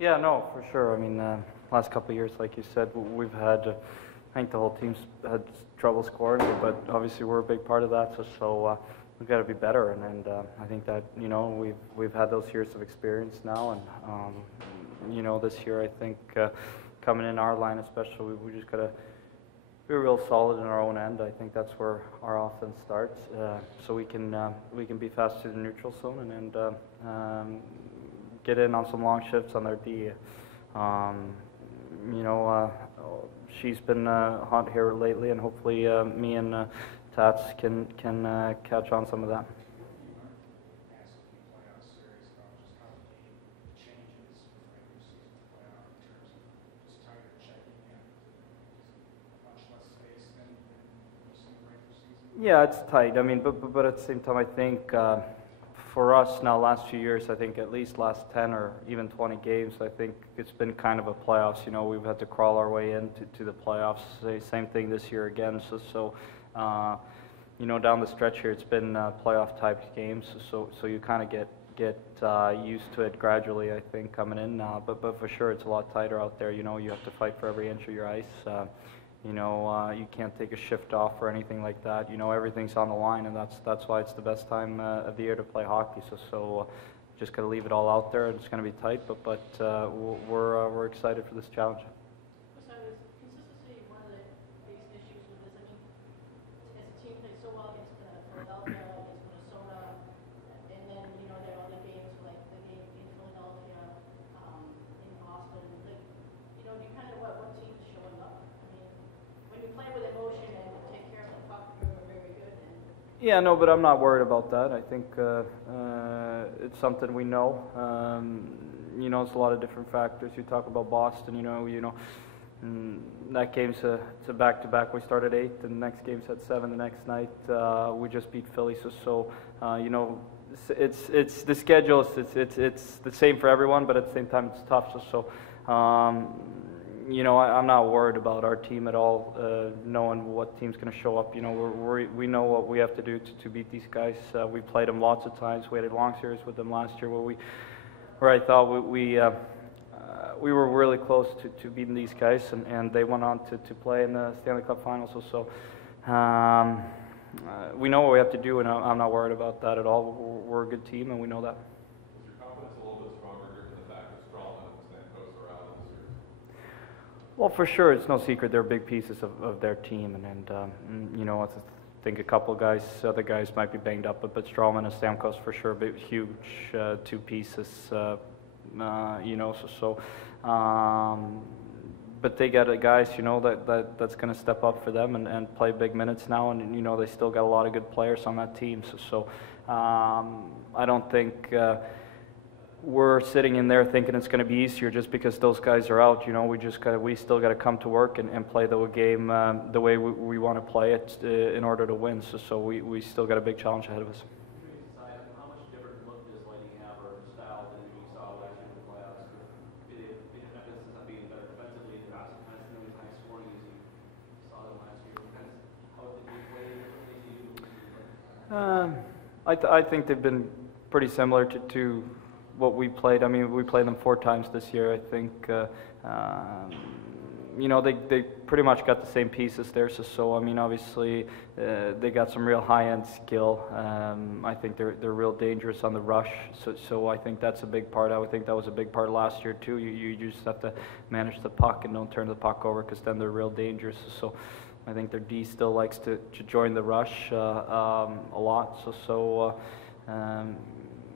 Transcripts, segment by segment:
Yeah, no, for sure. I mean, last couple of years, like you said, we've had, I think the whole team's had trouble scoring, but obviously we're a big part of that. So we've got to be better, and I think that we've had those years of experience now, and this year I think coming in our line especially, we just got to be real solid in our own end. I think that's where our offense starts, so we can be fast to the neutral zone and get in on some long shifts on their D. She's been hot here lately, and hopefully me and Tats can catch on some of that. Yeah, it's tight. I mean, but at the same time, I think for us now, last few years, I think at least last 10 or even 20 games, I think it's been kind of a playoffs. We've had to crawl our way into the playoffs. Same thing this year again. So down the stretch here, it's been playoff type games. So you kind of get used to it gradually, I think, coming in now. But for sure, it's a lot tighter out there. You have to fight for every inch of your ice. You can't take a shift off or anything like that. Everything's on the line, and that's why it's the best time of the year to play hockey. So just got to leave it all out there. It's going to be tight, but we're excited for this challenge. So is consistency one of the biggest issues with this? I mean, as a team plays so well against Philadelphia, against Minnesota, and then there are other games like the game in Philadelphia, in Boston. Like, do you kind of what team is showing up? When you play with emotion and take care of the puck, you're very good. Yeah, no, but I'm not worried about that. I think it's something we know. It's a lot of different factors. You talk about Boston, that game's it's a back-to-back. We started 8th, and the next game's at 7 the next night. We just beat Philly, so it's the schedule. It's the same for everyone, but at the same time, it's tough. I'm not worried about our team at all, knowing what team's going to show up. We know what we have to do to beat these guys. We played them lots of times. We had a long series with them last year where I thought we were really close to beating these guys, and they went on to play in the Stanley Cup Finals. So we know what we have to do, and I'm not worried about that at all. We're a good team, and we know that. Well, for sure, it's no secret they're big pieces of their team, and I think a couple of other guys might be banged up, but Strawman and Stamkos for sure, huge two pieces, but they got guys, that's going to step up for them and play big minutes now, and they still got a lot of good players on that team, so I don't think we're sitting in there thinking it's going to be easier just because those guys are out. We still got to come to work and play the game the way we want to play it in order to win. So we still got a big challenge ahead of us. How much different look does Lightning have or style than we saw last year in the playoffs? Emphasis on being better defensively, they're not as high scoring as you saw them last year. How did they play differently? I think they've been pretty similar to what we played. I mean, we played them 4 times this year. I think they pretty much got the same pieces there. So I mean, obviously they got some real high-end skill. I think they're real dangerous on the rush. So I think that's a big part. I would think that was a big part last year too. You just have to manage the puck and don't turn the puck over, because then they're real dangerous. So I think their D still likes to join the rush a lot.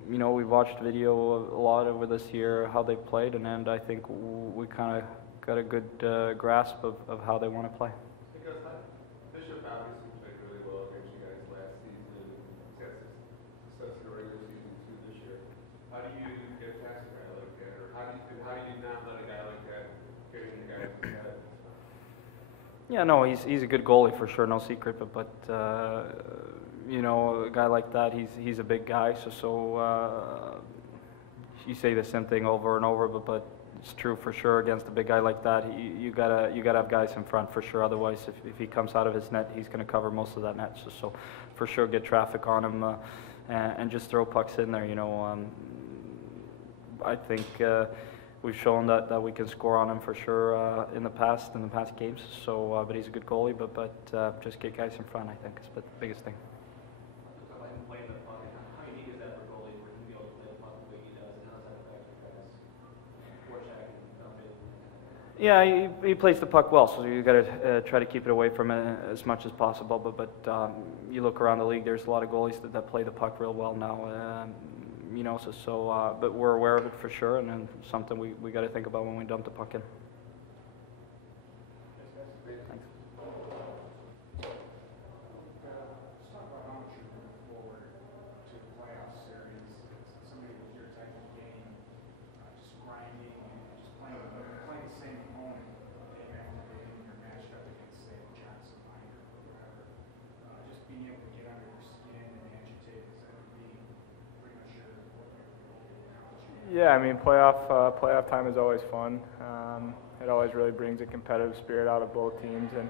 We've watched video a lot over this year, how they played, and I think we kind of got a good grasp of how they want to play. Because Bishop obviously played really well against you guys last season, had success in the regular season too this year. How do you get past a guy like that, or how do you not let a guy like that get in your guys' head? Yeah, no, he's a good goalie for sure, no secret. But a guy like that, he's a big guy. So you say the same thing over and over, but it's true for sure. Against a big guy like that, you gotta have guys in front for sure. Otherwise, if he comes out of his net, he's going to cover most of that net. So for sure, get traffic on him and just throw pucks in there. I think we've shown that we can score on him for sure in the past games. So, but he's a good goalie. But just get guys in front, I think, is the biggest thing. Talk about him playing the puck. How unique is that for goalies where he can be able to play the puck the way he does, and how does that affect your guys' forecheck and dump it? Yeah, he plays the puck well, so you got to try to keep it away from it as much as possible. But you look around the league, there's a lot of goalies that play the puck real well now. You know, but we're aware of it for sure, and then something we got to think about when we dump the puck in. Thanks. Let's talk about how much you're looking forward to the playoff series. Somebody with your type of game, just grinding and just playing the same opponent day after day in your matchup against, say, Johnson Minor or whatever. Just being able to get under their skin and agitate, is that going to be pretty much your Yeah, I mean, playoff time is always fun. It always really brings a competitive spirit out of both teams, and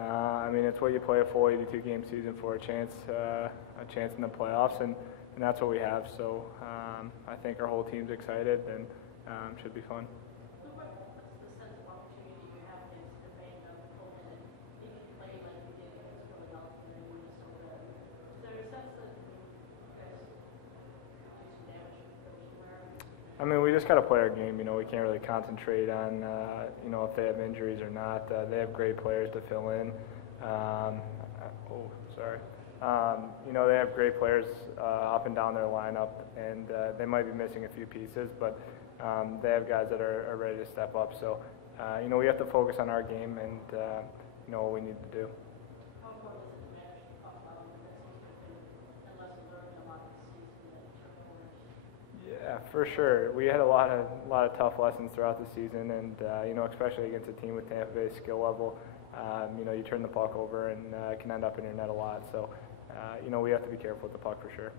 I mean, it's what you play a full 82-game season for, a chance in the playoffs, and that's what we have. So I think our whole team's excited, and should be fun. So what's the sense of opportunity you have against the banged-up opponent, and if you play like you did against Philadelphia and Minnesota, is there a sense that you guys do some damage elsewhere? I mean, we just got to play our game. You know, we can't really concentrate on, you know, if they have injuries or not. They have great players to fill in. You know, they have great players up and down their lineup, and they might be missing a few pieces, but they have guys that are ready to step up. So, you know, we have to focus on our game and, you know, what we need to do. How important is it to manage the puck well? That seems to have been a lesson learned a lot this season, that turnovers. Yeah, for sure. We had a lot of tough lessons throughout the season, and you know, especially against a team with Tampa Bay's skill level, you know, you turn the puck over and it can end up in your net a lot. So, you know, we have to be careful with the puck for sure.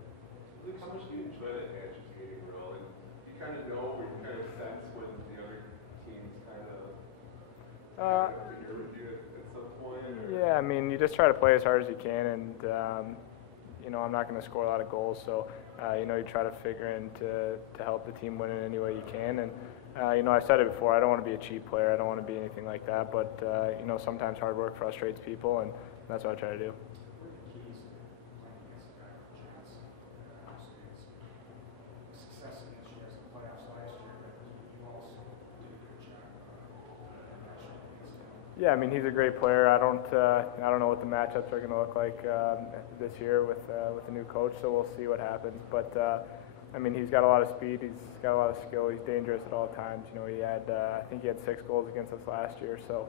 Luke, how much do you enjoy that agitating role? And you kind of know, or you kind of sense when the other team's kind of review at some point? Or? Yeah, I mean, you just try to play as hard as you can, and you know, I'm not going to score a lot of goals, so you know, you try to figure in to help the team win in any way you can. And you know, I said it before, I don't want to be a cheap player, I don't want to be anything like that, but you know, sometimes hard work frustrates people, and that's what I try to do. What are the keys to playing against a guy like Johnson? Obviously, it's success against you guys in the playoffs last year, but you also did a good job matching against him. Yeah, I mean, he's a great player. I don't know what the matchups are going to look like this year with the new coach, so we'll see what happens. But I mean, he's got a lot of speed. He's got a lot of skill. He's dangerous at all times. You know, I think he had 6 goals against us last year. So,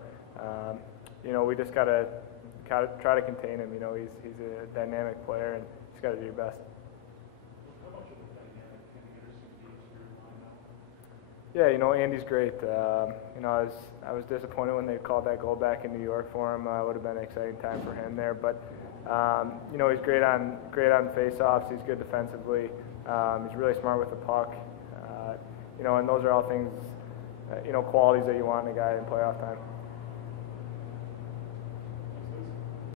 you know, we just got to try to contain him. You know, he's a dynamic player, and he's got to do your best. Yeah, you know, Andy's great. You know, I was disappointed when they called that goal back in New York for him. It would have been an exciting time for him there. But you know, he's great on face-offs. He's good defensively. He's really smart with the puck. You know, and those are all things, you know, qualities that you want in a guy in playoff time.